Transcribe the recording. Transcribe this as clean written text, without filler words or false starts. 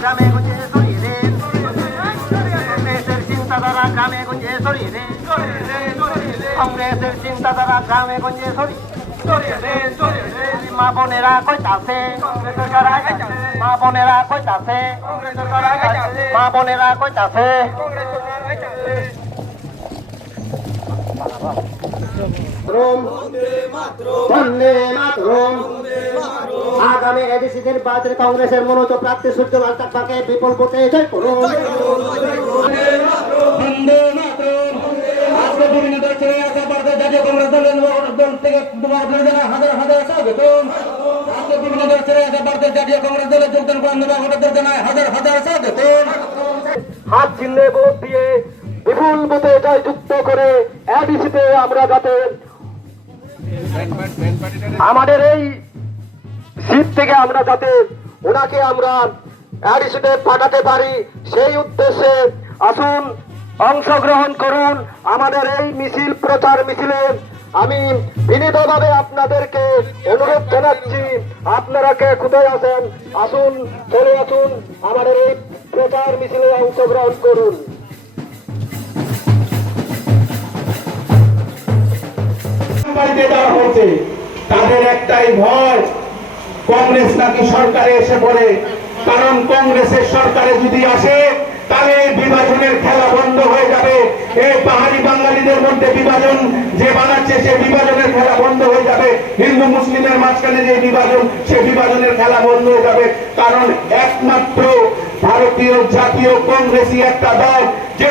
গ্রামে গঞ্জে ছড়িয়ে দেন, কংগ্রেসের চিন্তাধারা গ্রামে গঞ্জে ছড়িয়ে দেন, কংগ্রেসের চিন্তাধারা গ্রামে গঞ্জে ছড়িয়ে দেন, মা বোনেরা কইতাছে, মা বোনেরা কইতাছে, মা বোনেরা কইতাছে, বন্দে মাতরম। আগামী এডিসি নির্বাচনে কংগ্রেসের মনোনীত প্রার্থী সূর্যলাল চাকমাকে বিপুল ভোটে জয় করুন। আজকে বিভিন্ন দল ছেড়ে আসা ভারতের জাতীয় কংগ্রেস দলের দল থেকে হাজার হাজার স্বাগতম। আজকে বিভিন্ন দল ছেড়ে আসা ভারতের জাতীয় কংগ্রেস দলে যোগদান করেন ভোটারদের জানায় হাজার হাজার স্বাগতম। হাত চিহ্নে ভোট দিয়ে বিপুল ভোটে জয় যুক্ত করে এডিসিতে আমরা যাতে আমাদের এই সিট থেকে আমরা যাতে ওনাকে আমরা এডিসিতে পাঠাতে পারি সেই উদ্দেশ্যে আসুন অংশগ্রহণ করুন আমাদের এই মিছিল প্রচার মিছিলে। আমি বিনীতভাবে আপনাদেরকে অনুরোধ জানাচ্ছি, আপনারা কে কোথায় আছেন আসুন, চলে আসুন আমাদের এই প্রচার মিছিলে অংশগ্রহণ করুন। তাদের একটাই ভয়, কংগ্রেস নাকি সরকারে এসে পড়ে, কারণ কংগ্রেসের সরকারে যদি আসে তাহলে বিভাজনের খেলা বন্ধ হয়ে যাবে। এই পাহাড়ি বাঙালিদের মধ্যে বিভাজন যে বানাচ্ছে সে বিভাজনের খেলা বন্ধ হয়ে যাবে। হিন্দু মুসলিমের মাঝখানে যে বিভাজন সে বিভাজনের খেলা বন্ধ হয়ে যাবে। কারণ একমাত্র ভারতীয় জাতীয় কংগ্রেসই একটা দল যে